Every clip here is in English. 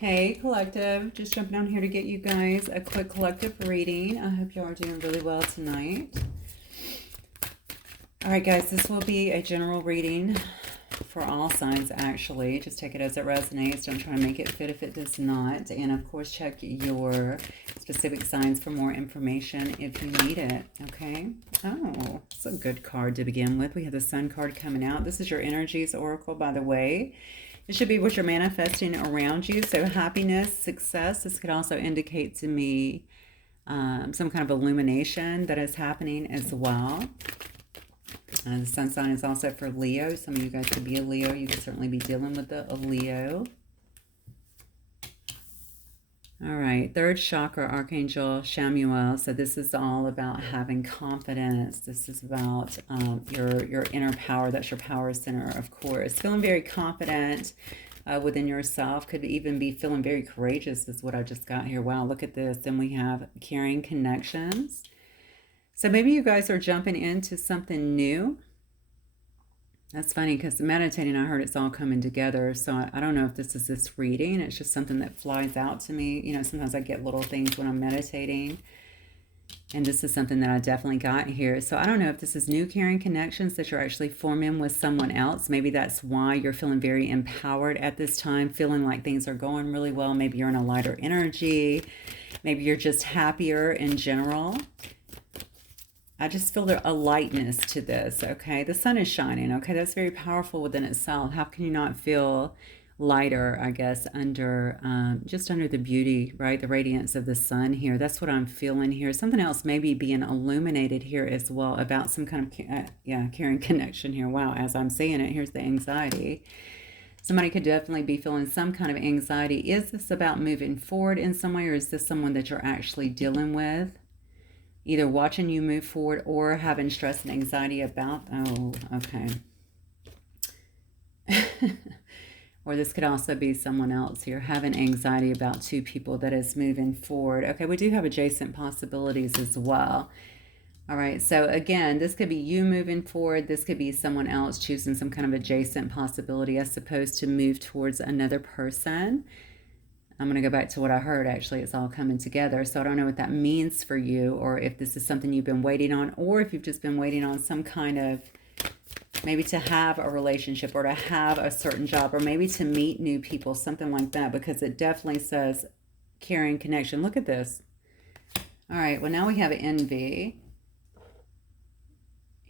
Hey, collective. Just jumping on here to get you guys a quick collective reading. I hope you are doing really well tonight. All right, guys, this will be a general reading for all signs, actually. Just take it as it resonates. Don't try to make it fit if it does not. And, of course, check your specific signs for more information if you need it, okay? Oh, it's a good card to begin with. We have the Sun card coming out. This is your energies oracle, by the way. It should be what you're manifesting around you. So happiness, success. This could also indicate to me some kind of illumination that is happening as well. The sun sign is also for Leo. Some of you guys could be a Leo. You could certainly be dealing with a Leo. All right, third chakra, Archangel Chamuel. So this is all about having confidence. This is about your inner power. That's your power center, of course. Feeling very confident within yourself. Could even be feeling very courageous is what I just got here. Wow, look at this. Then we have caring connections. So maybe you guys are jumping into something new. That's funny because meditating, I heard it's all coming together. So I don't know if this is this reading. It's just something that flies out to me. You know, sometimes I get little things when I'm meditating. And this is something that I definitely got here. So I don't know if this is new caring connections that you're actually forming with someone else. Maybe that's why you're feeling very empowered at this time, feeling like things are going really well. Maybe you're in a lighter energy. Maybe you're just happier in general. I just feel there a lightness to this, okay? The sun is shining, okay? That's very powerful within itself. How can you not feel lighter, I guess, just under the beauty, right? The radiance of the sun here. That's what I'm feeling here. Something else maybe being illuminated here as well about some kind of, caring connection here. Wow, as I'm saying it, here's the anxiety. Somebody could definitely be feeling some kind of anxiety. Is this about moving forward in some way, or is this someone that you're actually dealing with? Either watching you move forward or having stress and anxiety about, oh, okay. Or this could also be someone else here having anxiety about two people that is moving forward. Okay, we do have adjacent possibilities as well. All right, so again, this could be you moving forward. This could be someone else choosing some kind of adjacent possibility, I suppose, to move towards another person. I'm going to go back to what I heard. Actually, it's all coming together. So I don't know what that means for you, or if this is something you've been waiting on, or if you've just been waiting on some kind of, maybe to have a relationship or to have a certain job, or maybe to meet new people, something like that, because it definitely says caring connection. Look at this. All right, well, now we have envy.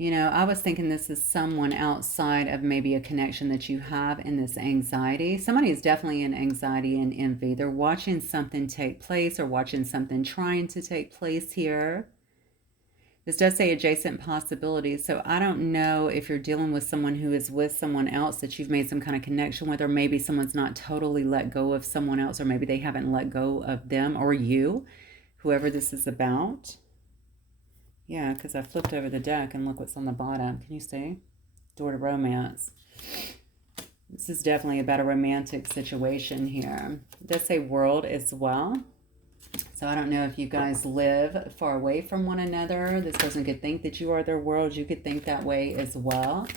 You know, I was thinking this is someone outside of maybe a connection that you have in this anxiety. Somebody is definitely in anxiety and envy. They're watching something take place or watching something trying to take place here. This does say adjacent possibilities. So I don't know if you're dealing with someone who is with someone else that you've made some kind of connection with, or maybe someone's not totally let go of someone else, or maybe they haven't let go of them or you, whoever this is about. Yeah, because I flipped over the deck and look what's on the bottom. Can you see? Door to romance. This is definitely about a romantic situation here. It does say world as well. So I don't know if you guys live far away from one another. This person could think that you are their world. You could think that way as well.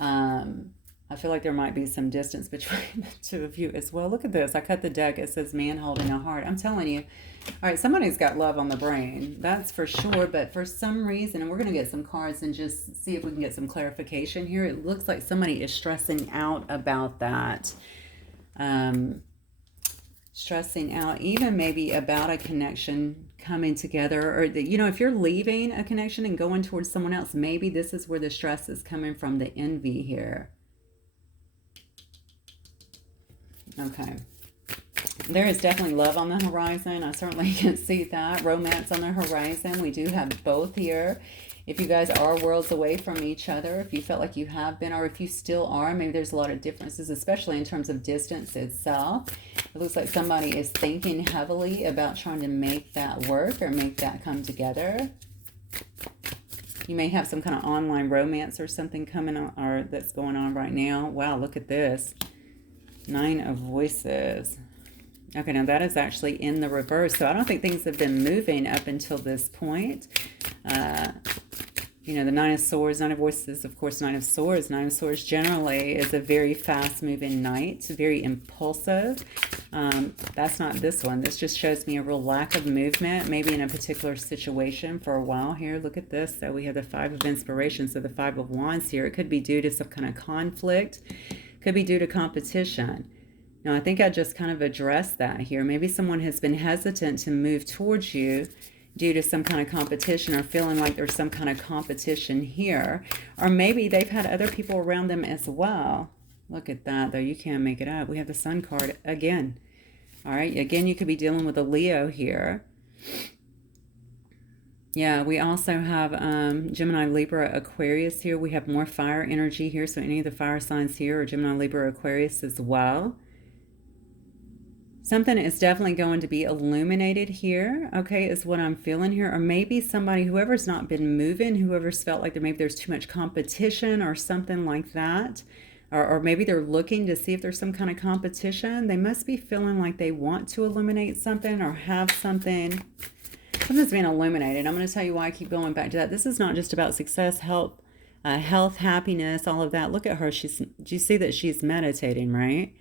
I feel like there might be some distance between the two of you as well. Look at this. I cut the deck. It says man holding a heart. I'm telling you. All right, somebody's got love on the brain. That's for sure. But for some reason, and we're going to get some cards and just see if we can get some clarification here. It looks like somebody is stressing out about that. Stressing out even maybe about a connection coming together, or you know, if you're leaving a connection and going towards someone else, maybe this is where the stress is coming from, the envy here. Okay. There is definitely love on the horizon. I certainly can see that. Romance on the horizon. We do have both here. If you guys are worlds away from each other, if you felt like you have been, or if you still are, maybe there's a lot of differences, especially in terms of distance itself. It looks like somebody is thinking heavily about trying to make that work or make that come together. You may have some kind of online romance or something coming on, or that's going on right now. Wow, look at this. 9 of Voices. Okay, now that is actually in the reverse. So I don't think things have been moving up until this point. You know, the Nine of Swords, Nine of Voices, of course, Nine of Swords. Nine of Swords generally is a very fast-moving knight, very impulsive. That's not this one. This just shows me a real lack of movement, maybe in a particular situation for a while here. Look at this. So we have the Five of Inspiration, so the Five of Wands here. It could be due to some kind of conflict. Could be due to competition. Now, I think I just kind of addressed that here. Maybe someone has been hesitant to move towards you due to some kind of competition, or feeling like there's some kind of competition here. Or maybe they've had other people around them as well. Look at that, though. You can't make it up. We have the Sun card again. All right, again, you could be dealing with a Leo here. Yeah, we also have Gemini, Libra, Aquarius here. We have more fire energy here, so any of the fire signs here are Gemini, Libra, Aquarius as well. Something is definitely going to be illuminated here, okay, is what I'm feeling here. Or maybe somebody, whoever's not been moving, whoever's felt like maybe there's too much competition or something like that. Or maybe they're looking to see if there's some kind of competition. They must be feeling like they want to illuminate something or have something. Something's being illuminated. I'm going to tell you why I keep going back to that. This is not just about success, health, happiness, all of that. Look at her. Do you see that she's meditating, right?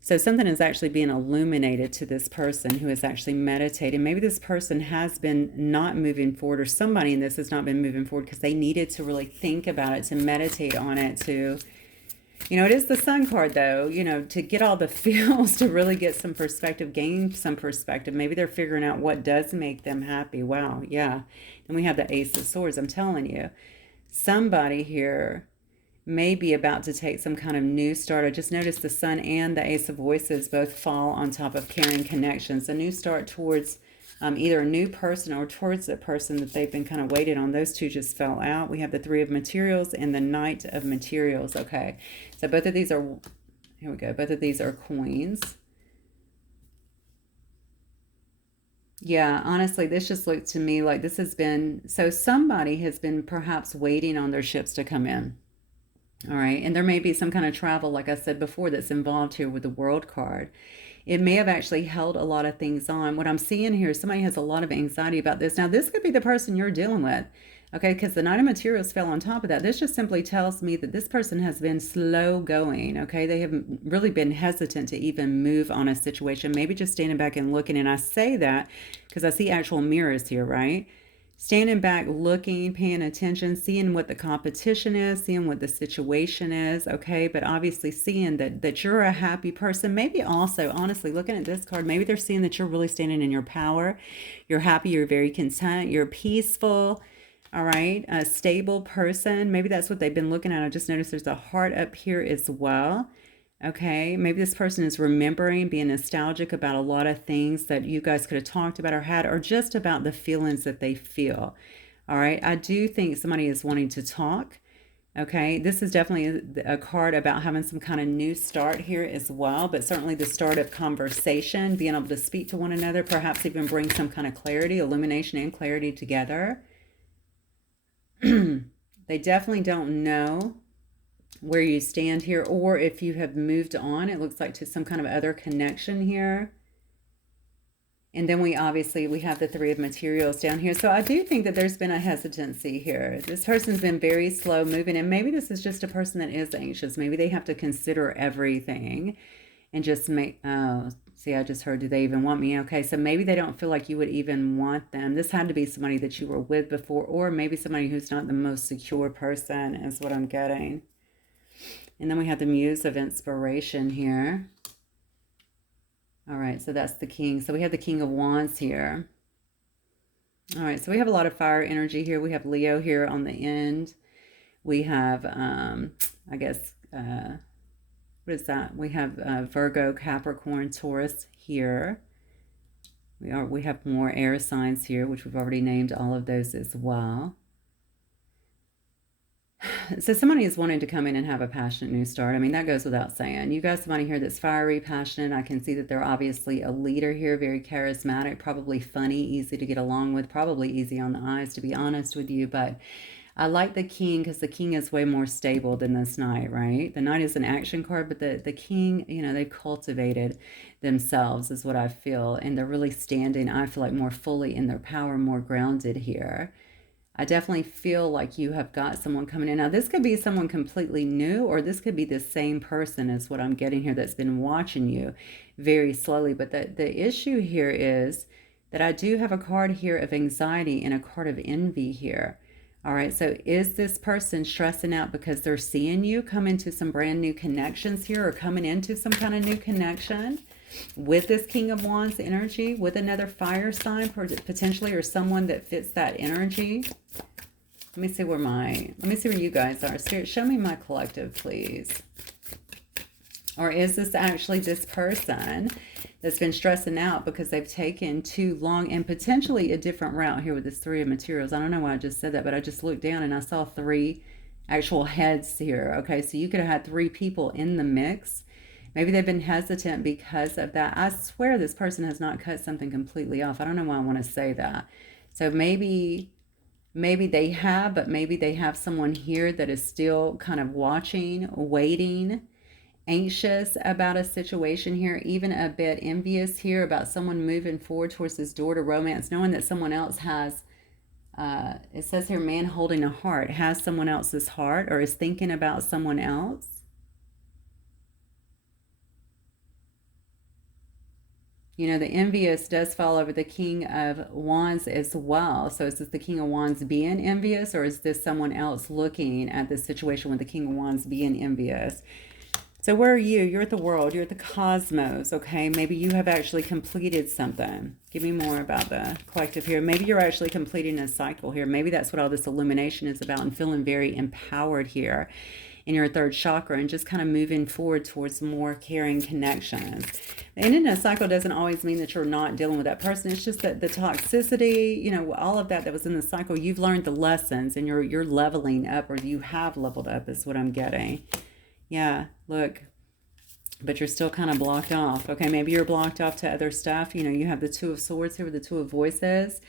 So something is actually being illuminated to this person who is actually meditating. Maybe this person has been not moving forward, or somebody in this has not been moving forward because they needed to really think about it, to meditate on it, to, you know, it is the Sun card though, you know, to get all the feels, to really get some perspective, gain some perspective. Maybe they're figuring out what does make them happy. Wow, yeah. And we have the Ace of Swords. I'm telling you, somebody here may be about to take some kind of new start. I just noticed the Sun and the Ace of Voices both fall on top of carrying connections. A new start towards either a new person or towards a person that they've been kind of waiting on. Those two just fell out. We have the Three of Materials and the Knight of Materials. Okay, so both of these are, here we go, both of these are Queens. Yeah, honestly, this just looked to me like this has been, so somebody has been perhaps waiting on their ships to come in. All right, and there may be some kind of travel, like I said before, that's involved here with the World card. It may have actually held a lot of things on. What I'm seeing here is somebody has a lot of anxiety about this. Now, this could be the person you're dealing with, okay, because the Knight of Materials fell on top of that. This just simply tells me that this person has been slow going, okay? They haven't really been hesitant to even move on a situation, maybe just standing back and looking. And I say that because I see actual mirrors here, right? Standing back, looking, paying attention, seeing what the competition is, seeing what the situation is, okay? But obviously seeing that you're a happy person. Maybe also, honestly, looking at this card, maybe they're seeing that you're really standing in your power. You're happy, you're very content, you're peaceful, all right? A stable person. Maybe that's what they've been looking at. I just noticed there's a heart up here as well. Okay, maybe this person is remembering, being nostalgic about a lot of things that you guys could have talked about or had, or just about the feelings that they feel. All right, I do think somebody is wanting to talk. Okay, this is definitely a card about having some kind of new start here as well, but certainly the start of conversation, being able to speak to one another, perhaps even bring some kind of clarity, illumination and clarity together. They definitely don't know where you stand here, or if you have moved on, it looks like, to some kind of other connection here. And then we have the Three of Materials down here. So I do think that there's been a hesitancy here. This person's been very slow moving, and maybe this is just a person that is anxious. Maybe they have to consider everything and just make, oh, see, I just heard, do they even want me? Okay, so maybe they don't feel like you would even want them. This had to be somebody that you were with before, or maybe somebody who's not the most secure person is what I'm getting. And then we have the Muse of Inspiration here. All right, so that's the King. So we have the King of Wands here. All right, so we have a lot of fire energy here. We have Leo here on the end. We have, I guess, what is that? We have Virgo, Capricorn, Taurus here. We have more air signs here, which we've already named all of those as well. So somebody is wanting to come in and have a passionate new start. I mean, that goes without saying. You got somebody here that's fiery, passionate. I can see that they're obviously a leader here, very charismatic, probably funny, easy to get along with, probably easy on the eyes, to be honest with you. But I like the King because the King is way more stable than this Knight, right? The Knight is an action card, but the King, you know, they've cultivated themselves is what I feel. And they're really standing, I feel like, more fully in their power, more grounded here. I definitely feel like you have got someone coming in. Now, this could be someone completely new, or this could be the same person as what I'm getting here that's been watching you very slowly. But the issue here is that I do have a card here of anxiety and a card of envy here. All right, so is this person stressing out because they're seeing you come into some brand new connections here, or coming into some kind of new connection with this King of Wands energy, with another fire sign potentially, or someone that fits that energy? Let me see where you guys are. Spirit, show me my collective, please. Or is this actually this person that's been stressing out because they've taken too long and potentially a different route here with this Three of Materials? I don't know why I just said that, but I just looked down and I saw 3 actual heads here. Okay, so you could have had 3 people in the mix. Maybe they've been hesitant because of that. I swear this person has not cut something completely off. I don't know why I want to say that. So maybe they have, but maybe they have someone here that is still kind of watching, waiting, anxious about a situation here, even a bit envious here about someone moving forward towards this door to romance, knowing that someone else has, it says here, man holding a heart, has someone else's heart, or is thinking about someone else. You know, the envious does fall over the King of Wands as well. So is this the King of Wands being envious, or is this someone else looking at this situation with the King of Wands being envious? So where are you? You're at the world. You're at the cosmos, okay? Maybe you have actually completed something. Give me more about the collective here. Maybe you're actually completing a cycle here. Maybe that's what all this illumination is about, and feeling very empowered here in your 3rd chakra, and just kind of moving forward towards more caring connections. Ending a cycle doesn't always mean that you're not dealing with that person. It's just that the toxicity, you know, all of that was in the cycle, you've learned the lessons, and you're leveling up, or you have leveled up is what I'm getting. Yeah, look, but you're still kind of blocked off. Okay, maybe you're blocked off to other stuff. You know, you have the Two of Swords here with the Two of Voices.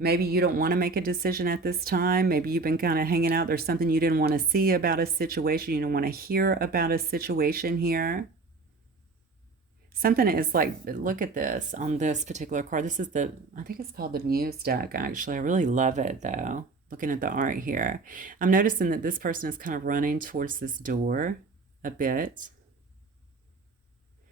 Maybe you don't want to make a decision at this time. Maybe you've been kind of hanging out. There's something you didn't want to see about a situation. You don't want to hear about a situation here. Something is like, look at this on this particular card. This is I think it's called the Muse deck, actually. I really love it, though, looking at the art here. I'm noticing that this person is kind of running towards this door a bit.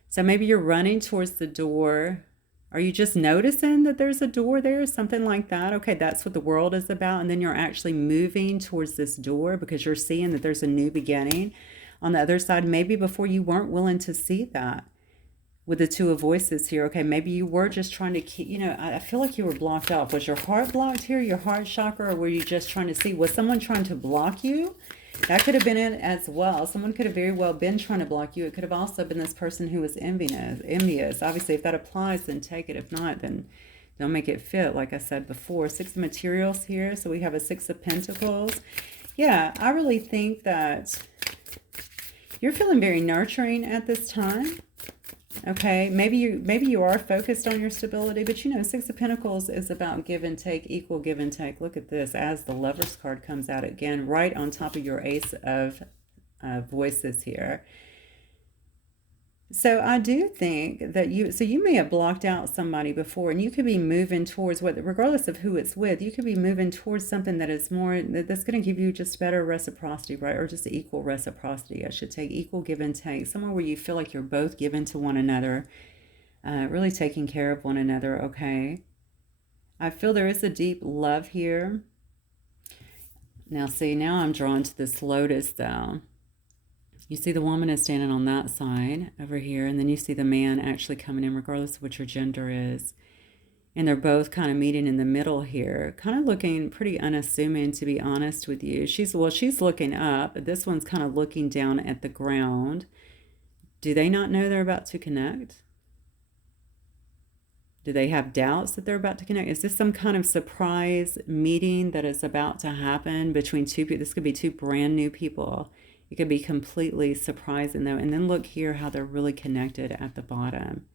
So maybe you're running towards the door. Are you just noticing that there's a door there? Something like that. Okay, that's what the world is about. And then you're actually moving towards this door because you're seeing that there's a new beginning on the other side. Maybe before you weren't willing to see that with the Two of Voices here. Okay, maybe you were just trying to keep, you know, I feel like you were blocked off. Was your heart blocked here, your heart chakra, or were you just trying to see? Was someone trying to block you? That could have been it as well. Someone could have very well been trying to block you. It could have also been this person who was envious. Obviously, if that applies, then take it. If not, then don't make it fit, like I said before. 6 of Materials here. So we have a 6 of Pentacles. Yeah, I really think that you're feeling very nurturing at this time. Okay, maybe you are focused on your stability, but you know, 6 of Pentacles is about give and take, equal give and take. Look at this as the Lover's card comes out again, right on top of your Ace of Voices here. So I do think that you may have blocked out somebody before, and you could be moving towards regardless of who it's with, you could be moving towards something that is more, that's going to give you just better reciprocity, right? Or just equal reciprocity, I should take, equal give and take, somewhere where you feel like you're both giving to one another, really taking care of one another, okay? I feel there is a deep love here. Now see, now I'm drawn to this Lotus though. You see the woman is standing on that side over here, and then you see the man actually coming in, regardless of what your gender is. And they're both kind of meeting in the middle here, kind of looking pretty unassuming, to be honest with you. She's looking up. This one's kind of looking down at the ground. Do they not know they're about to connect? Do they have doubts that they're about to connect? Is this some kind of surprise meeting that is about to happen between 2 people? This could be 2 brand new people. It could be completely surprising though. And then look here how they're really connected at the bottom.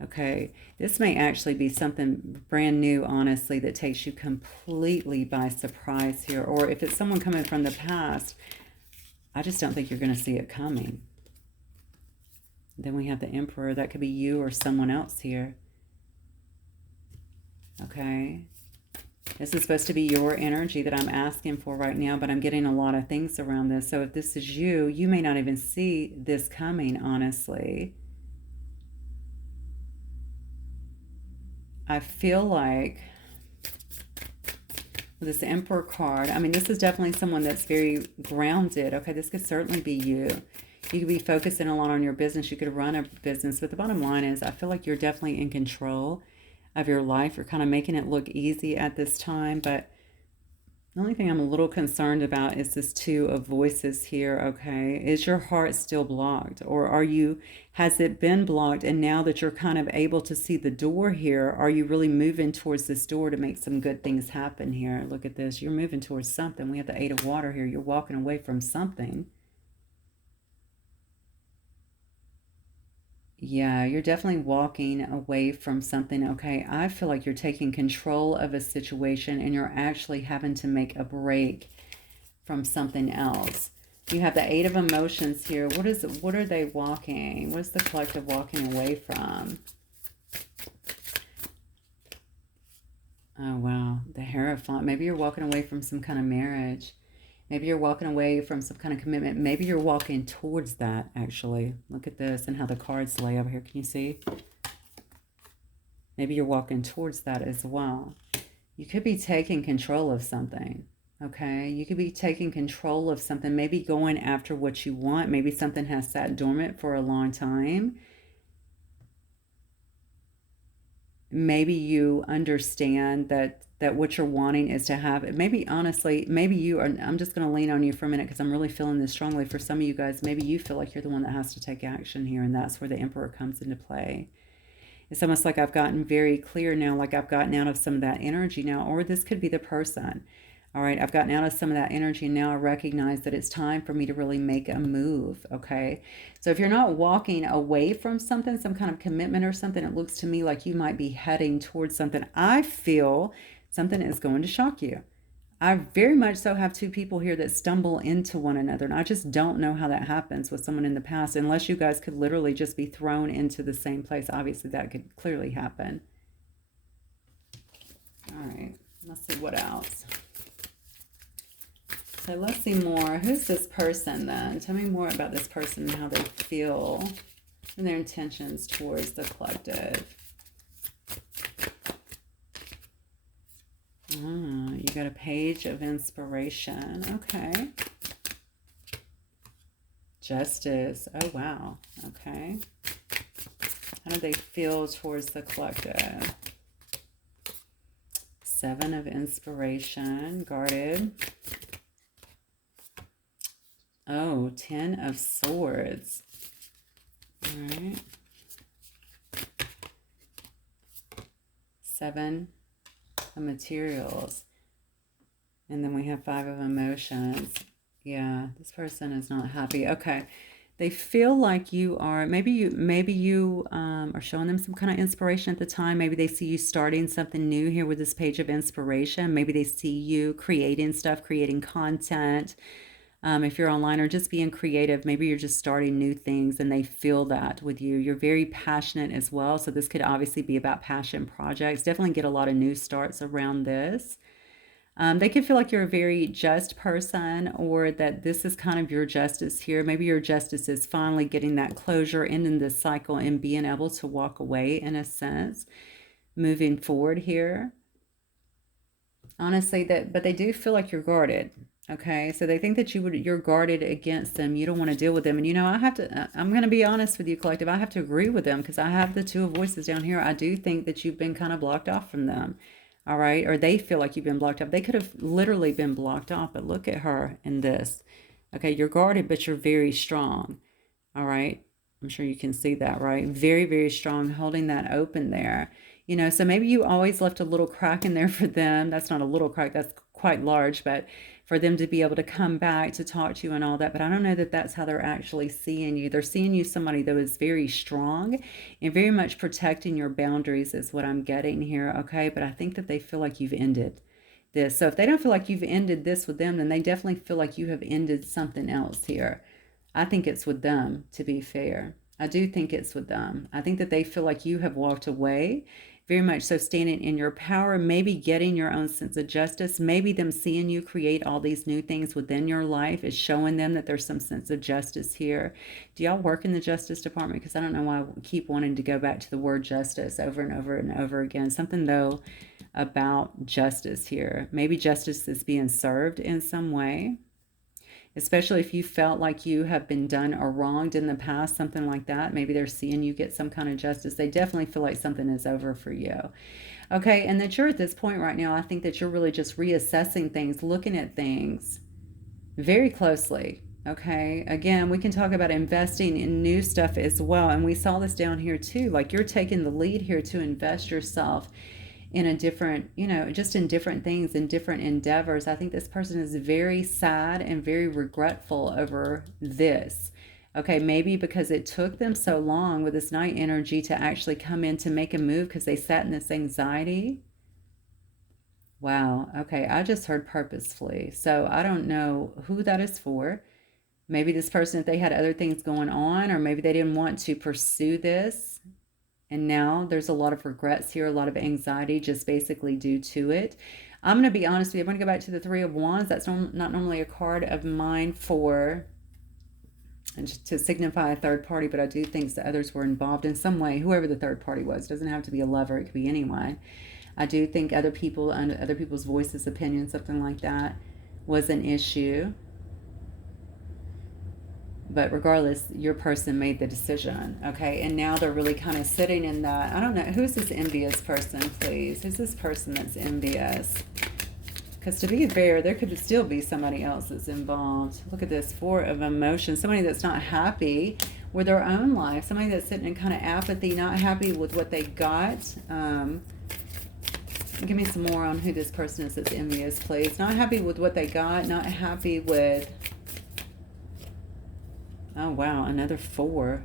Okay, this may actually be something brand new, honestly, that takes you completely by surprise here. Or if it's someone coming from the past, I just don't think you're going to see it coming. Then we have the Emperor. That could be you or someone else here. Okay. This is supposed to be your energy that I'm asking for right now, but I'm getting a lot of things around this. So if this is you, you may not even see this coming, honestly. I feel like with this Emperor card, I mean, this is definitely someone that's very grounded. Okay, this could certainly be you. You could be focusing a lot on your business. You could run a business. But the bottom line is, I feel like you're definitely in control of your life. You're kind of making it look easy at this time. But the only thing I'm a little concerned about is this Two of Voices here, okay? Is your heart still blocked? Or has it been blocked, and now that you're kind of able to see the door here, are you really moving towards this door to make some good things happen here? Look at this. You're moving towards something. We have the Eight of Water here. You're walking away from something. Yeah, you're definitely walking away from something. Okay, I feel like you're taking control of a situation and you're actually having to make a break from something else. You have the Eight of Emotions here. What are they walking? What's the collective walking away from? Oh, wow. The Hierophant. Maybe you're walking away from some kind of marriage. Maybe you're walking away from some kind of commitment. Maybe you're walking towards that, actually. Look at this and how the cards lay over here. Can you see? Maybe you're walking towards that as well. You could be taking control of something, okay? You could be taking control of something, maybe going after what you want. Maybe something has sat dormant for a long time. Maybe you understand that what you're wanting is to have, maybe honestly, maybe you are, I'm just going to lean on you for a minute because I'm really feeling this strongly. For some of you guys, maybe you feel like you're the one that has to take action here, and that's where the Emperor comes into play. It's almost like I've gotten very clear now, like I've gotten out of some of that energy now, or this could be the person. All right, I've gotten out of some of that energy and now I recognize that it's time for me to really make a move, okay? So if you're not walking away from something, some kind of commitment or something, it looks to me like you might be heading towards something. I feel something is going to shock you. I very much so have two people here that stumble into one another, and I just don't know how that happens with someone in the past, unless you guys could literally just be thrown into the same place. Obviously, that could clearly happen. All right, let's see what else. So let's see more. Who's this person then? Tell me more about this person and how they feel and their intentions towards the collective. You got a Page of Inspiration. Okay. Justice. Oh, wow. Okay. How do they feel towards the collective? Seven of Inspiration. Guarded. Oh, Ten of Swords. All right. Seven of Materials. And then we have Five of Emotions. Yeah, this person is not happy. Okay. They feel like you are, maybe you are showing them some kind of inspiration at the time. Maybe they see you starting something new here with this Page of Inspiration. Maybe they see you creating stuff, creating content. If you're online or just being creative, maybe you're just starting new things and they feel that with you. You're very passionate as well. So this could obviously be about passion projects. Definitely get a lot of new starts around this. They could feel like you're a very just person, or that this is kind of your justice here. Maybe your justice is finally getting that closure, ending this cycle and being able to walk away in a sense, moving forward here. Honestly, but they do feel like you're guarded. Okay, so they think that you're guarded against them. You don't want to deal with them. And I'm going to be honest with you, collective. I have to agree with them because I have the Two of Voices down here. I do think that you've been kind of blocked off from them. All right, or they feel like you've been blocked off. They could have literally been blocked off, but look at her in this. Okay, you're guarded, but you're very strong. All right, I'm sure you can see that, right? Very, very strong, holding that open there. So maybe you always left a little crack in there for them. That's not a little crack, that's quite large, but for them to be able to come back to talk to you and all that. But I don't know that that's how they're actually seeing you. They're seeing you somebody that is very strong and very much protecting your boundaries is what I'm getting here, okay? But I think that they feel like you've ended this. So if they don't feel like you've ended this with them, then they definitely feel like you have ended something else here. I think it's with them, to be fair. I do think it's with them. I think that they feel like you have walked away very much so standing in your power, maybe getting your own sense of justice, maybe them seeing you create all these new things within your life is showing them that there's some sense of justice here. Do y'all work in the Justice Department? Because I don't know why I keep wanting to go back to the word justice over and over and over again. Something, though, about justice here. Maybe justice is being served in some way, especially if you felt like you have been done or wronged in the past, something like that. Maybe they're seeing you get some kind of justice. They definitely feel like something is over for you. Okay, and that you're at this point right now, I think that you're really just reassessing things, looking at things very closely. Okay, again, we can talk about investing in new stuff as well. And we saw this down here too. Like you're taking the lead here to invest yourself in a different, just in different things, in different endeavors. I think this person is very sad and very regretful over this. Okay, maybe because it took them so long with this Knight energy to actually come in to make a move because they sat in this anxiety. Wow, okay, I just heard purposefully. So I don't know who that is for. Maybe this person, if they had other things going on, or maybe they didn't want to pursue this. And now there's a lot of regrets here, a lot of anxiety just basically due to it. I'm going to be honest with you. I'm going to go back to the Three of Wands. That's not normally a card of mine for to signify a third party, but I do think that others were involved in some way, whoever the third party was. It doesn't have to be a lover. It could be anyone. I do think other people and other people's voices, opinions, something like that was an issue. But regardless, your person made the decision, okay? And now they're really kind of sitting in that. I don't know. Who's this envious person, please? Who's this person that's envious? Because to be fair, there could still be somebody else that's involved. Look at this, Four of Emotions. Somebody that's not happy with their own life. Somebody that's sitting in kind of apathy, not happy with what they got. Give me some more on who this person is that's envious, please. Not happy with what they got. Not happy with... Oh, wow, another four.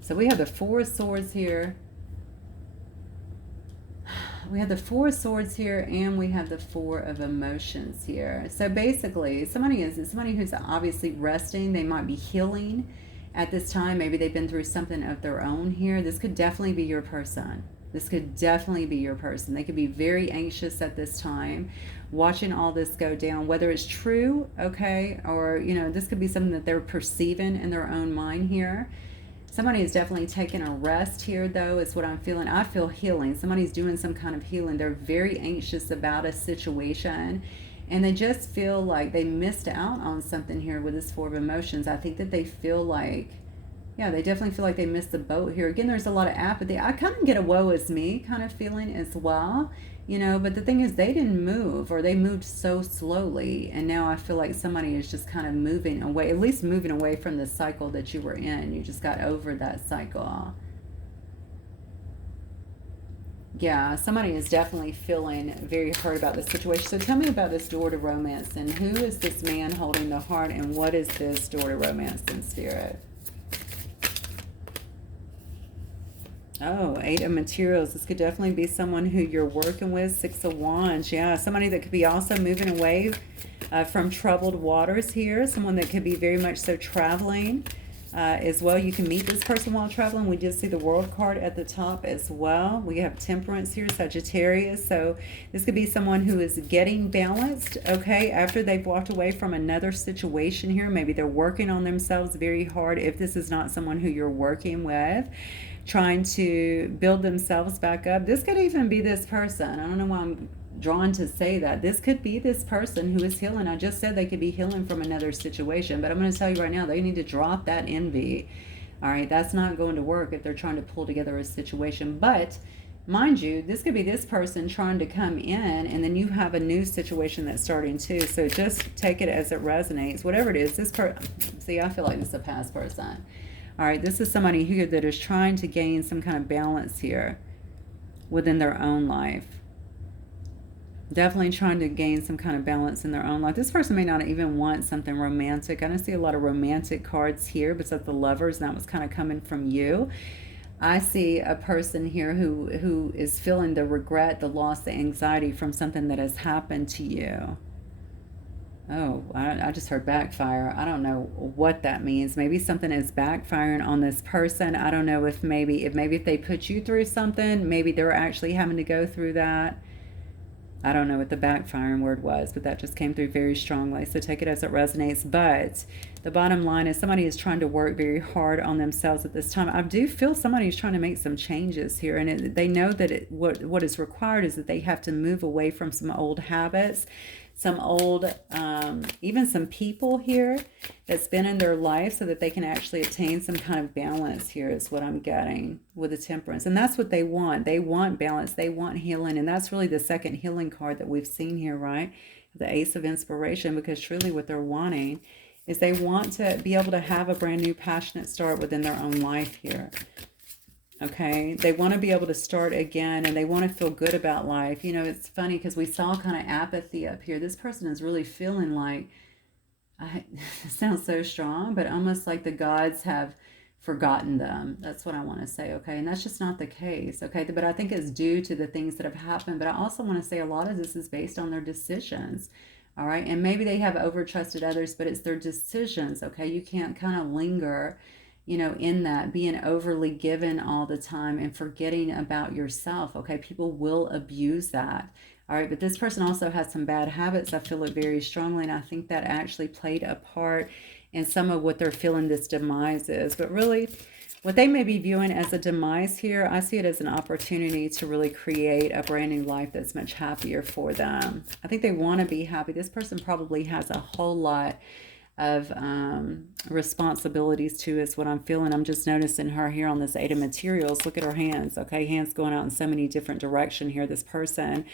So we have the Four of Swords here. We have the Four of Swords here, and we have the Four of Emotions here. So basically, somebody who's obviously resting. They might be healing at this time. Maybe they've been through something of their own here. This could definitely be your person. This could definitely be your person. They could be very anxious at this time, watching all this go down, whether it's true, okay, or, this could be something that they're perceiving in their own mind here. Somebody is definitely taking a rest here, though, is what I'm feeling. I feel healing. Somebody's doing some kind of healing. They're very anxious about a situation, and they just feel like they missed out on something here with this Four of Emotions. I think that they feel like, yeah, they definitely feel like they missed the boat here. Again, there's a lot of apathy. I kind of get a woe is me kind of feeling as well, but the thing is they didn't move, or they moved so slowly, and now I feel like somebody is just kind of moving away, at least moving away from the cycle that you were in. You just got over that cycle. Yeah, somebody is definitely feeling very hurt about this situation. So tell me about this door to romance, and who is this man holding the heart, and what is this door to romance in spirit? Oh, Eight of Materials. This could definitely be someone who you're working with. Six of Wands. Yeah, somebody that could be also moving away from troubled waters here. Someone that could be very much so traveling as well. You can meet this person while traveling. We did see the World card at the top as well. We have Temperance here, Sagittarius. So this could be someone who is getting balanced, okay, after they've walked away from another situation here. Maybe they're working on themselves very hard. If this is not someone who you're working with, trying to build themselves back up. This could even be this person. I don't know why I'm drawn to say that. This could be this person who is healing. I just said they could be healing from another situation, but I'm going to tell you right now, they need to drop that envy. All right, that's not going to work if they're trying to pull together a situation. But mind you, this could be this person trying to come in, and then you have a new situation that's starting too. So just take it as it resonates. Whatever it is, see, I feel like this is a past person. All right, this is somebody here that is trying to gain some kind of balance here within their own life. Definitely trying to gain some kind of balance in their own life. This person may not even want something romantic. I don't see a lot of romantic cards here besides the Lovers, and that was kind of coming from you. I see a person here who is feeling the regret, the loss, the anxiety from something that has happened to you. Oh, I just heard backfire. I don't know what that means. Maybe something is backfiring on this person. I don't know if maybe if they put you through something, maybe they're actually having to go through that. I don't know what the backfiring word was, but that just came through very strongly. So take it as it resonates. But the bottom line is somebody is trying to work very hard on themselves at this time. I do feel somebody is trying to make some changes here, and they know that what is required is that they have to move away from some old habits, some old, even some people here that's been in their life, so that they can actually attain some kind of balance here, is what I'm getting with the temperance. And that's what they want. They want balance. They want healing. And that's really the second healing card that we've seen here, right? The Ace of Inspiration, because truly what they're wanting is they want to be able to have a brand new passionate start within their own life here. Okay, they want to be able to start again, and they want to feel good about life. You know, it's funny because we saw kind of apathy up here. This person is really feeling like, it sounds so strong, but almost like the gods have forgotten them. That's what I want to say, okay? And that's just not the case, okay? But I think it's due to the things that have happened. But I also want to say a lot of this is based on their decisions, all right? And maybe they have over-trusted others, but it's their decisions, okay? You can't kind of linger, you know, in that, being overly given all the time and forgetting about yourself, okay? People will abuse that. All right, but this person also has some bad habits. I feel it very strongly, and I think that actually played a part in some of what they're feeling this demise is. But really, what they may be viewing as a demise here, I see it as an opportunity to really create a brand new life that's much happier for them. I think they want to be happy. This person probably has a whole lot of responsibilities too, is what I'm feeling. I'm just noticing her here on this Eight of Materials. Look at her hands, okay? Hands going out in so many different directions here. This person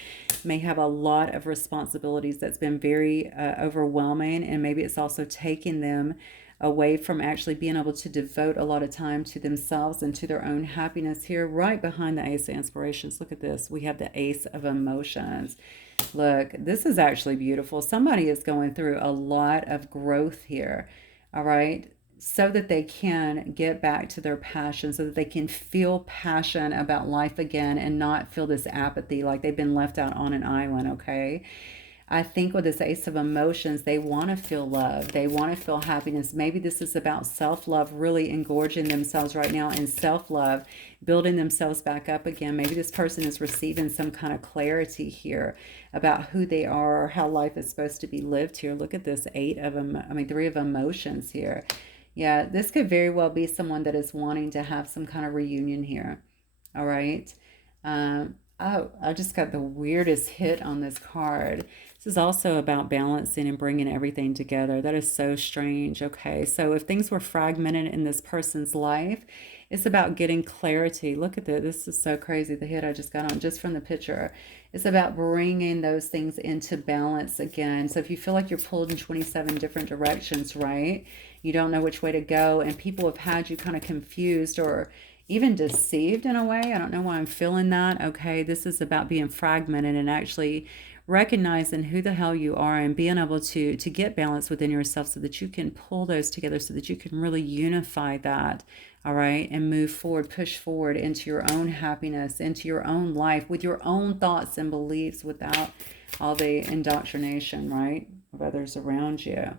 may have a lot of responsibilities that's been very overwhelming, and maybe it's also taking them away from actually being able to devote a lot of time to themselves and to their own happiness here. Right behind the Ace of Inspirations, look at this. We have the Ace of Emotions. Look, this is actually beautiful. Somebody is going through a lot of growth here, all right? So that they can get back to their passion, so that they can feel passion about life again and not feel this apathy like they've been left out on an island, okay? I think with this Ace of Emotions, they want to feel love. They want to feel happiness. Maybe this is about self-love, really engorging themselves right now in self-love, building themselves back up again. Maybe this person is receiving some kind of clarity here about who they are or how life is supposed to be lived here. Look at this Three of Emotions here. Yeah, this could very well be someone that is wanting to have some kind of reunion here. All right. Oh, I just got the weirdest hit on this card. This is also about balancing and bringing everything together. That is so strange. Okay, so if things were fragmented in this person's life, it's about getting clarity. Look at this. This is so crazy, the hit I just got on just from the picture. It's about bringing those things into balance again. So if you feel like you're pulled in 27 different directions, right? You don't know which way to go, and people have had you kind of confused or even deceived in a way. I don't know why I'm feeling that. Okay, this is about being fragmented and actually recognizing who the hell you are and being able to get balance within yourself, so that you can pull those together, so that you can really unify that, all right, and move forward, push forward into your own happiness, into your own life, with your own thoughts and beliefs, without all the indoctrination, right, of others around you.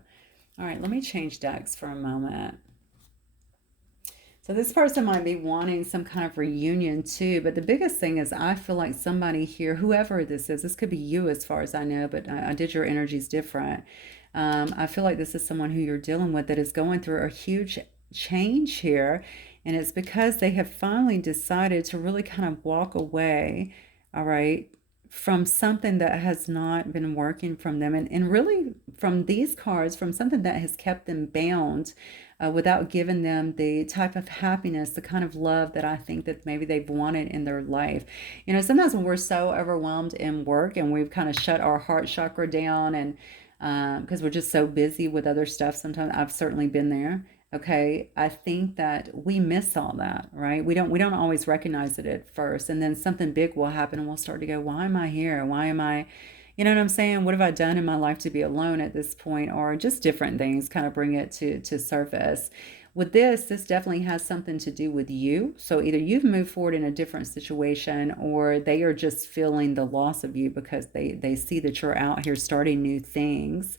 All right, let me change decks for a moment. So this person might be wanting some kind of reunion too, but the biggest thing is I feel like somebody here, whoever this could be you as far as I know, but I did your energies different. I feel like this is someone who you're dealing with that is going through a huge change here, and it's because they have finally decided to really kind of walk away, all right, from something that has not been working from them, and really from these cards, from something that has kept them bound, without giving them the type of happiness, the kind of love that I think that maybe they've wanted in their life. You know, sometimes when we're so overwhelmed in work and we've kind of shut our heart chakra down, and because we're just so busy with other stuff, sometimes I've certainly been there. Okay, I think that we miss all that, right? We don't always recognize it at first, and then something big will happen and we'll start to go, why am I here? Why am I, you know what I'm saying? What have I done in my life to be alone at this point? Or just different things kind of bring it to surface. With this definitely has something to do with you. So either you've moved forward in a different situation, or they are just feeling the loss of you because they see that you're out here starting new things.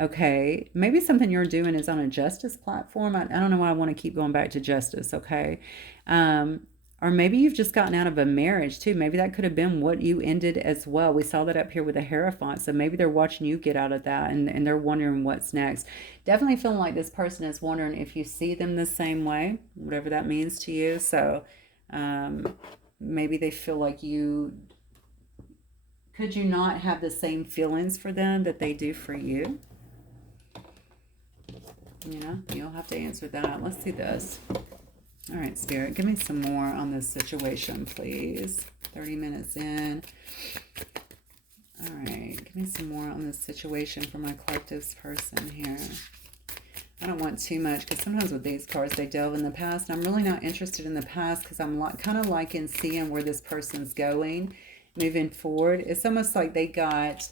Okay, maybe something you're doing is on a justice platform. I don't know why I want to keep going back to justice. Okay, um, or maybe you've just gotten out of a marriage too. Maybe that could have been what you ended as well. We saw that up here with the Hierophant. So maybe they're watching you get out of that, and they're wondering what's next. Definitely feeling like this person is wondering if you see them the same way, whatever that means to you. So um, maybe they feel like you could you not have the same feelings for them that they do for you? You know, you'll have to answer that. Let's see this. All right, Spirit, give me some more on this situation, please. 30 minutes in. All right, give me some more on this situation for my collective's person here. I don't want too much because sometimes with these cards, they delve in the past. I'm really not interested in the past because I'm kind of like in seeing where this person's going, moving forward. It's almost like they got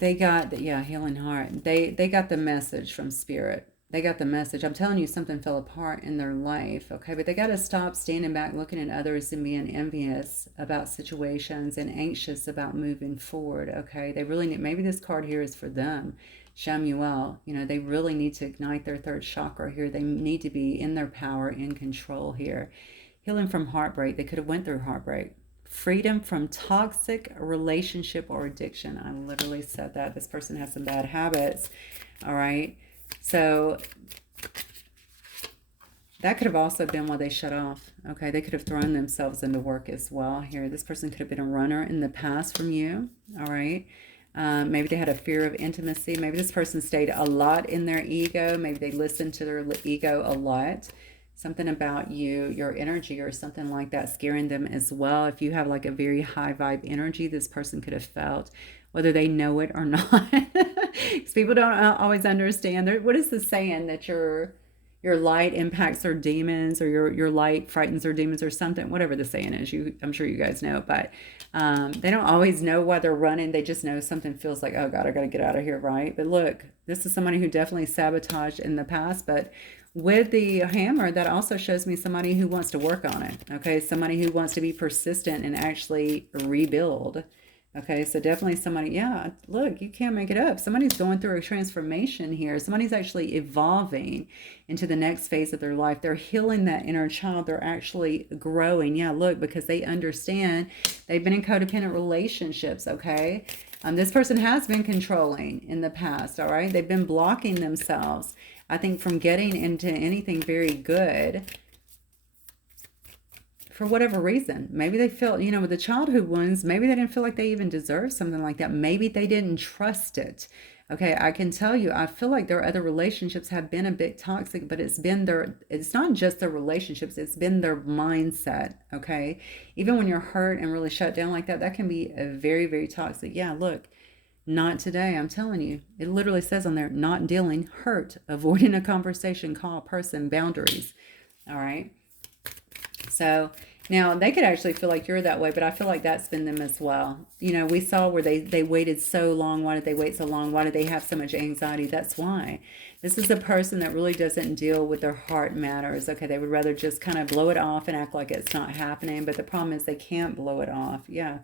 yeah, healing heart. They got the message from Spirit. They got the message. I'm telling you, something fell apart in their life, okay? But they got to stop standing back, looking at others and being envious about situations and anxious about moving forward, okay? They really need, maybe this card here is for them. Shamuel, you know, they really need to ignite their third chakra here. They need to be in their power, in control here. Healing from heartbreak. They could have went through heartbreak. Freedom from toxic relationship or addiction. I literally said that. This person has some bad habits. All right. So that could have also been why they shut off. Okay. They could have thrown themselves into work as well here. This person could have been a runner in the past from you. All right. Maybe they had a fear of intimacy. Maybe this person stayed a lot in their ego. Maybe they listened to their ego a lot. Something about you, your energy or something like that scaring them as well. If you have like a very high vibe energy, this person could have felt, whether they know it or not. Because people don't always understand. What is the saying that your light impacts their demons, or your light frightens their demons or something, whatever the saying is. I'm sure you guys know, but they don't always know why they're running. They just know something feels like, oh God, I got to get out of here, right? But look, this is somebody who definitely sabotaged in the past, but with the hammer, that also shows me somebody who wants to work on it. Okay, somebody who wants to be persistent and actually rebuild. Okay, so definitely somebody, yeah, look, you can't make it up. Somebody's going through a transformation here. Somebody's actually evolving into the next phase of their life. They're healing that inner child. They're actually growing. Yeah, look, because they understand they've been in codependent relationships, okay? This person has been controlling in the past, all right? They've been blocking themselves, I think, from getting into anything very good for whatever reason. Maybe they felt, you know, with the childhood wounds, maybe they didn't feel like they even deserved something like that. Maybe they didn't trust it. Okay, I can tell you, I feel like their other relationships have been a bit toxic, but it's not just their relationships, it's been their mindset, okay? Even when you're hurt and really shut down like that, that can be a very, very toxic. Yeah, look, not today, I'm telling you. It literally says on there, not dealing, hurt, avoiding a conversation, call, person, boundaries. All right. So now they could actually feel like you're that way, but I feel like that's been them as well. You know, we saw where they waited so long. Why did they wait so long? Why did they have so much anxiety? That's why. This is a person that really doesn't deal with their heart matters. Okay, they would rather just kind of blow it off and act like it's not happening. But the problem is they can't blow it off. Yeah.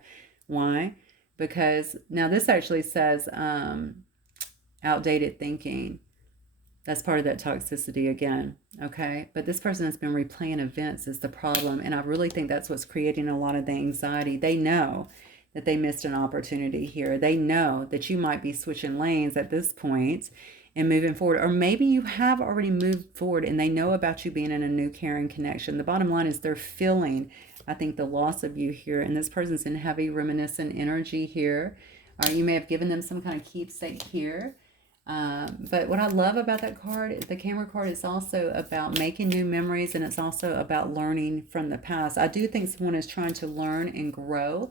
Why? Because now this actually says outdated thinking. That's part of that toxicity again, okay? But this person has been replaying events is the problem, and I really think that's what's creating a lot of the anxiety. They know that they missed an opportunity here. They know that you might be switching lanes at this point and moving forward, or maybe you have already moved forward and they know about you being in a new caring connection. The bottom line is they're feeling, I think, the loss of you here, and this person's in heavy reminiscent energy here. Or you may have given them some kind of keepsake here. But what I love about that card, the camera card, is also about making new memories, and it's also about learning from the past. I do think someone is trying to learn and grow.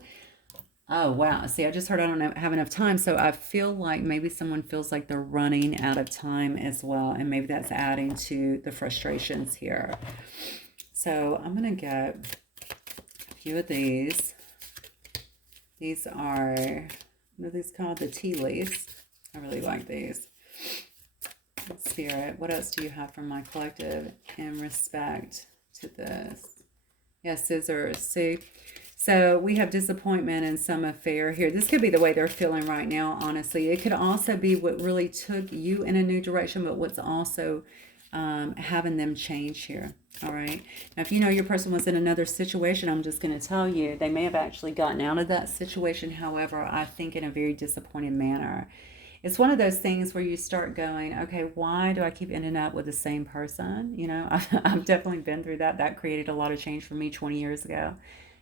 Oh, wow. See, I just heard I don't have enough time. So I feel like maybe someone feels like they're running out of time as well. And maybe that's adding to the frustrations here. So I'm going to get a few of these. These are, what are these called? The tea leaves. I really like these. Spirit, what else do you have from my collective in respect to this? Yeah, scissors. See, So we have disappointment in some affair here. This could be the way they're feeling right now, honestly. It could also be what really took you in a new direction, but what's also having them change here. All right. Now, if you know your person was in another situation, I'm just going to tell you they may have actually gotten out of that situation. However, I think in a very disappointed manner. It's one of those things where you start going, okay, why do I keep ending up with the same person? You know, I've definitely been through that. That created a lot of change for me 20 years ago.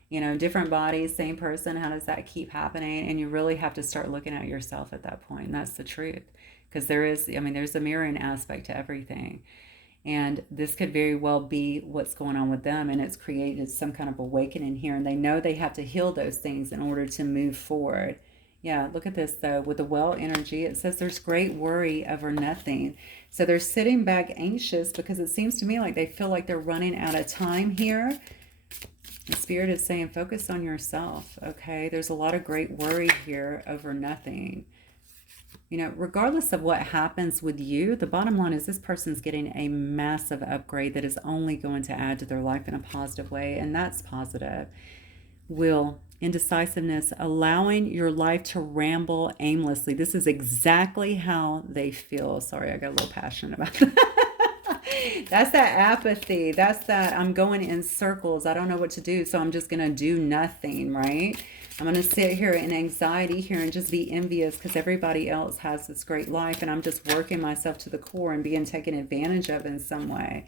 You know, different bodies, same person. How does that keep happening? And you really have to start looking at yourself at that point. And that's the truth. Because there is, I mean, there's a mirroring aspect to everything. And this could very well be what's going on with them. And it's created some kind of awakening here. And they know they have to heal those things in order to move forward. Yeah, look at this though. With the well energy, it says there's great worry over nothing. So they're sitting back anxious because it seems to me like they feel like they're running out of time here. The Spirit is saying focus on yourself, okay? There's a lot of great worry here over nothing. You know, regardless of what happens with you, the bottom line is this person's getting a massive upgrade that is only going to add to their life in a positive way, and that's positive. Will, indecisiveness, allowing your life to ramble aimlessly. This is exactly how they feel. Sorry, I got a little passionate about that. That's that apathy. That's that I'm going in circles. I don't know what to do, so I'm just going to do nothing, right? I'm going to sit here in anxiety here and just be envious because everybody else has this great life and I'm just working myself to the core and being taken advantage of in some way.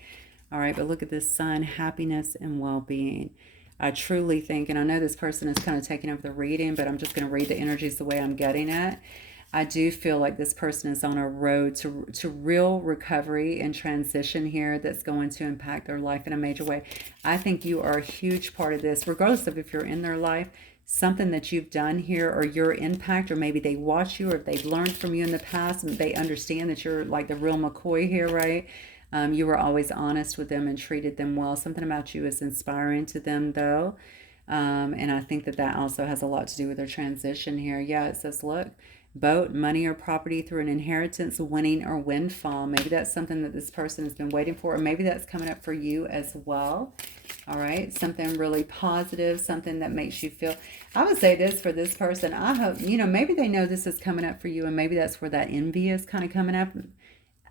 All right, but look at this sun, happiness and well-being. I truly think, and I know this person is kind of taking over the reading, but I'm just going to read the energies the way I'm getting it. I do feel like this person is on a road to real recovery and transition here that's going to impact their life in a major way. I think you are a huge part of this, regardless of if you're in their life, something that you've done here or your impact, or maybe they watch you or if they've learned from you in the past and they understand that you're like the real McCoy here, right? You were always honest with them and treated them well. Something about you is inspiring to them, though. And I think that that also has a lot to do with their transition here. Yeah, it says, look, boat, money or property through an inheritance, winning or windfall. Maybe that's something that this person has been waiting for, or maybe that's coming up for you as well. All right, something really positive, something that makes you feel, I would say this for this person, I hope, you know, maybe they know this is coming up for you and maybe that's where that envy is kind of coming up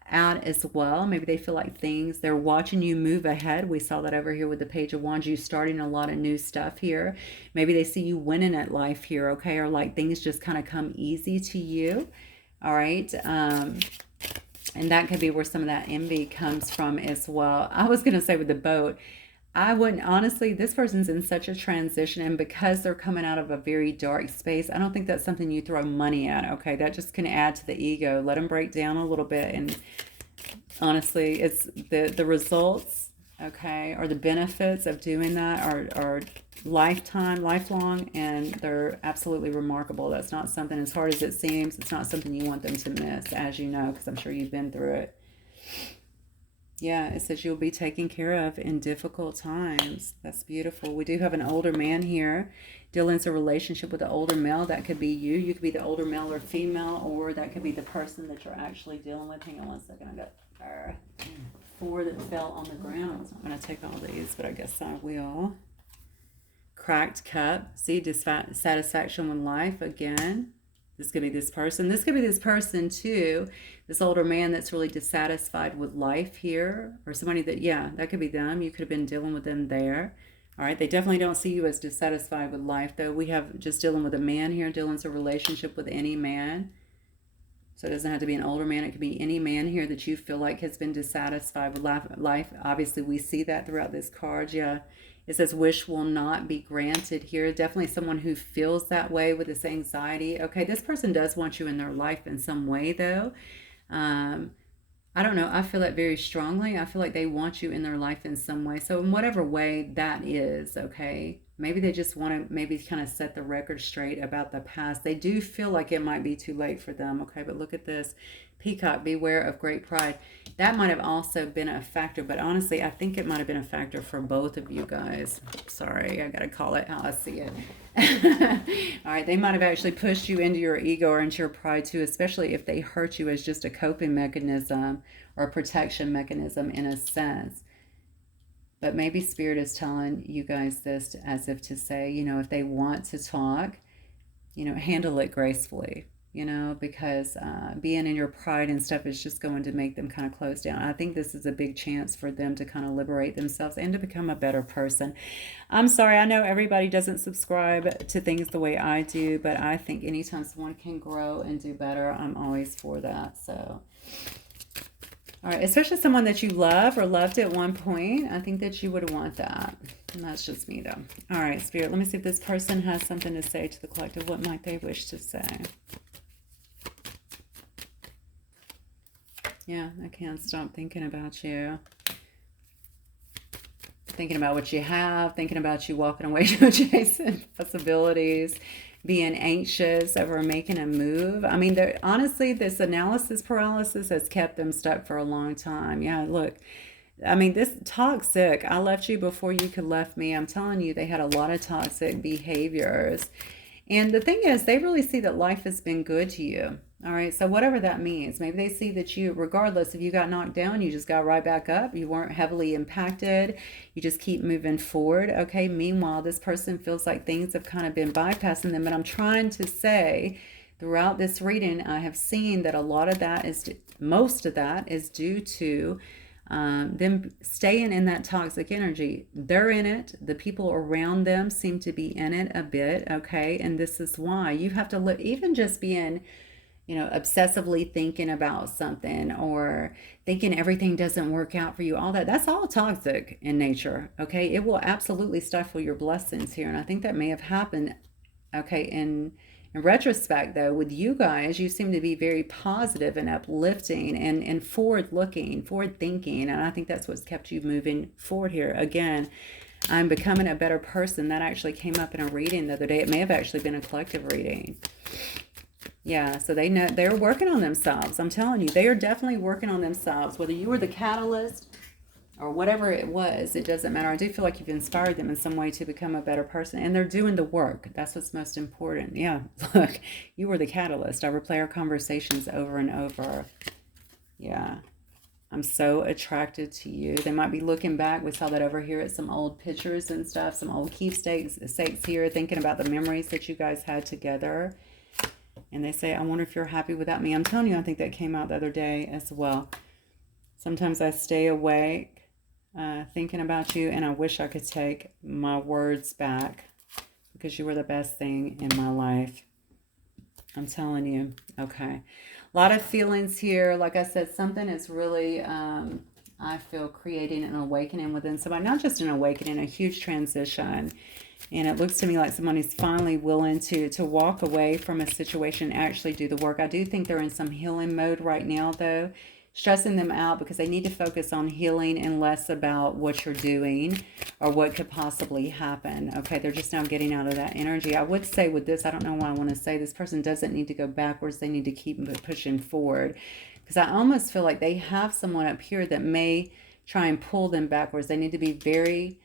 out as well. Maybe they feel like things, they're watching you move ahead. We saw that over here with the Page of Wands, you starting a lot of new stuff here. Maybe they see you winning at life here, okay? Or like things just kind of come easy to you, all right? And that could be where some of that envy comes from as well. I was going to say with the boat, I wouldn't, honestly, this person's in such a transition, and because they're coming out of a very dark space, I don't think that's something you throw money at, okay? That just can add to the ego. Let them break down a little bit, and honestly, it's the results, okay, or the benefits of doing that are lifelong, and they're absolutely remarkable. That's not something, as hard as it seems, it's not something you want them to miss, as you know, because I'm sure you've been through it. Yeah, it says you'll be taken care of in difficult times. That's beautiful. We do have an older man here. Dylan's a relationship with an older male. That could be you. You could be the older male or female, or that could be the person that you're actually dealing with. Hang on one second. I got 4 that fell on the ground. I'm going to take all these, but I guess I will. Cracked cup. See, dissatisfaction with life again. This could be this person. This could be this person too. This older man that's really dissatisfied with life here. Or somebody that, yeah, that could be them. You could have been dealing with them there. All right. They definitely don't see you as dissatisfied with life, though. We have just dealing with a man here. Dylan's a relationship with any man. So it doesn't have to be an older man. It could be any man here that you feel like has been dissatisfied with life. Obviously, we see that throughout this card. Yeah. It says wish will not be granted here. Definitely someone who feels that way with this anxiety. Okay, this person does want you in their life in some way, though. I don't know. I feel it very strongly. I feel like they want you in their life in some way. So in whatever way that is, okay, maybe they just want to maybe kind of set the record straight about the past. They do feel like it might be too late for them, okay? But look at this. Peacock, beware of great pride. That might have also been a factor, but honestly, I think it might have been a factor for both of you guys. Sorry, I got to call it how I see it. All right, they might have actually pushed you into your ego or into your pride too, especially if they hurt you as just a coping mechanism or a protection mechanism in a sense. But maybe Spirit is telling you guys this as if to say, if they want to talk, handle it gracefully, because being in your pride and stuff is just going to make them kind of close down. I think this is a big chance for them to kind of liberate themselves and to become a better person. I'm sorry, I know everybody doesn't subscribe to things the way I do, but I think anytime someone can grow and do better, I'm always for that. So, all right, especially someone that you love or loved at one point, I think that you would want that. And that's just me, though. All right, Spirit, let me see if this person has something to say to the collective. What might they wish to say? Yeah, I can't stop thinking about you. Thinking about what you have, thinking about you walking away to chasing possibilities, being anxious over making a move. I mean, honestly, this analysis paralysis has kept them stuck for a long time. Yeah, look, I mean, this toxic, I left you before you could left me. I'm telling you, they had a lot of toxic behaviors. And the thing is, they really see that life has been good to you. All right, so whatever that means, maybe they see that you, regardless if you got knocked down, you just got right back up. You weren't heavily impacted. You just keep moving forward. Okay, meanwhile, this person feels like things have kind of been bypassing them. But I'm trying to say, throughout this reading, I have seen that a lot of that is, most of that is due to them staying in that toxic energy. They're in it. The people around them seem to be in it a bit. Okay, and this is why you have to look, even just being obsessively thinking about something or thinking everything doesn't work out for you, all that's all toxic in nature. Okay, it will absolutely stifle your blessings here. And I think that may have happened. Okay, in retrospect, though, with you guys, you seem to be very positive and uplifting and forward looking, forward thinking. And I think that's what's kept you moving forward here. Again, I'm becoming a better person. That actually came up in a reading the other day. It may have actually been a collective reading. Yeah, so they know they're working on themselves. I'm telling you, they are definitely working on themselves. Whether you were the catalyst or whatever it was, it doesn't matter. I do feel like you've inspired them in some way to become a better person, and they're doing the work. That's what's most important. Yeah, look, you were the catalyst. I replay our conversations over and over. Yeah, I'm so attracted to you. They might be looking back. We saw that over here at some old pictures and stuff, some old keepsakes here, thinking about the memories that you guys had together. And they say, I wonder if you're happy without me. I'm telling you, I think that came out the other day as well. Sometimes I stay awake thinking about you, and I wish I could take my words back because you were the best thing in my life. I'm telling you. Okay. A lot of feelings here. Like I said, something is really, I feel, creating an awakening within somebody. Not just an awakening, a huge transition. And it looks to me like someone is finally willing to walk away from a situation and actually do the work. I do think they're in some healing mode right now, though. Stressing them out because they need to focus on healing and less about what you're doing or what could possibly happen. Okay, they're just now getting out of that energy. I would say with this, I don't know why I want to say this person doesn't need to go backwards. They need to keep pushing forward. Because I almost feel like they have someone up here that may try and pull them backwards. They need to be very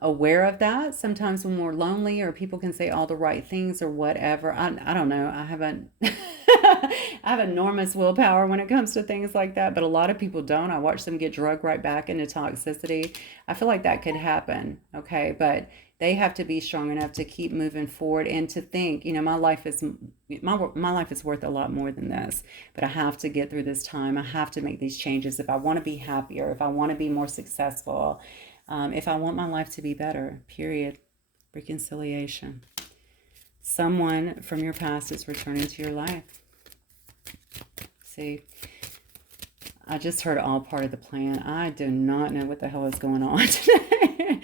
aware of that. Sometimes when we're lonely or people can say all the right things or whatever, I don't know. I haven't I have enormous willpower when it comes to things like that, but a lot of people don't. I watch them get drugged right back into toxicity. I feel like that could happen. Okay, but they have to be strong enough to keep moving forward and to think, my life is worth a lot more than this, but I have to get through this time. I have to make these changes if I want to be happier, if I want to be more successful, if I want my life to be better, period. Reconciliation. Someone from your past is returning to your life. See, I just heard all part of the plan. I do not know what the hell is going on today.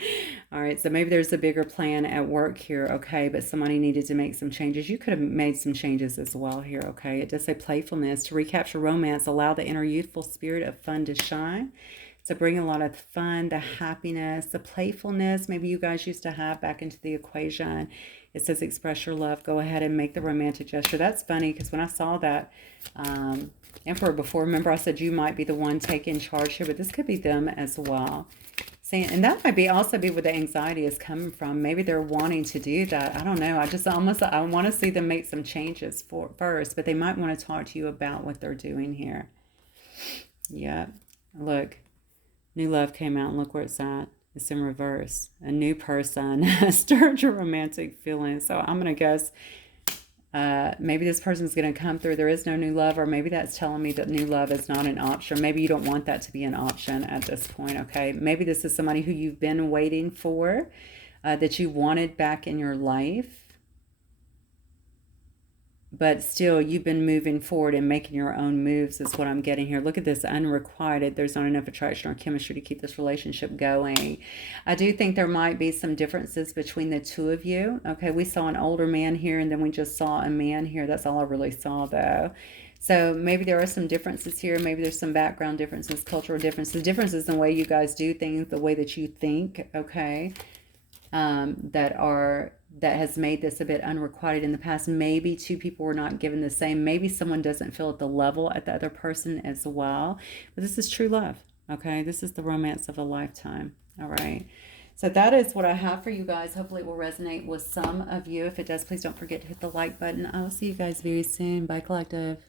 All right, so maybe there's a bigger plan at work here, okay, but somebody needed to make some changes. You could have made some changes as well here, okay? It does say playfulness. To recapture romance, allow the inner youthful spirit of fun to shine. So bring a lot of fun, the happiness, the playfulness maybe you guys used to have back into the equation. It says express your love. Go ahead and make the romantic gesture. That's funny because when I saw that Emperor before, remember I said you might be the one taking charge here, but this could be them as well. And that might also be where the anxiety is coming from. Maybe they're wanting to do that. I don't know. I want to see them make some changes first, but they might want to talk to you about what they're doing here. Yeah. Look, new love came out and look where it's at. It's in reverse. A new person stirred your romantic feelings. So I'm going to guess maybe this person's going to come through. There is no new love, or maybe that's telling me that new love is not an option. Maybe you don't want that to be an option at this point, okay? Maybe this is somebody who you've been waiting for, that you wanted back in your life. But still, you've been moving forward and making your own moves is what I'm getting here. Look at this, unrequited. There's not enough attraction or chemistry to keep this relationship going. I do think there might be some differences between the two of you. Okay, we saw an older man here, and then we just saw a man here. That's all I really saw, though. So maybe there are some differences here. Maybe there's some background differences, cultural differences, differences in the way you guys do things, the way that you think, okay, that has made this a bit unrequited in the past. Maybe two people were not given the same. Maybe someone doesn't feel at the level at the other person as well. But this is true love, okay? This is the romance of a lifetime, all right? So that is what I have for you guys. Hopefully it will resonate with some of you. If it does, please don't forget to hit the like button. I will see you guys very soon. Bye, Collective.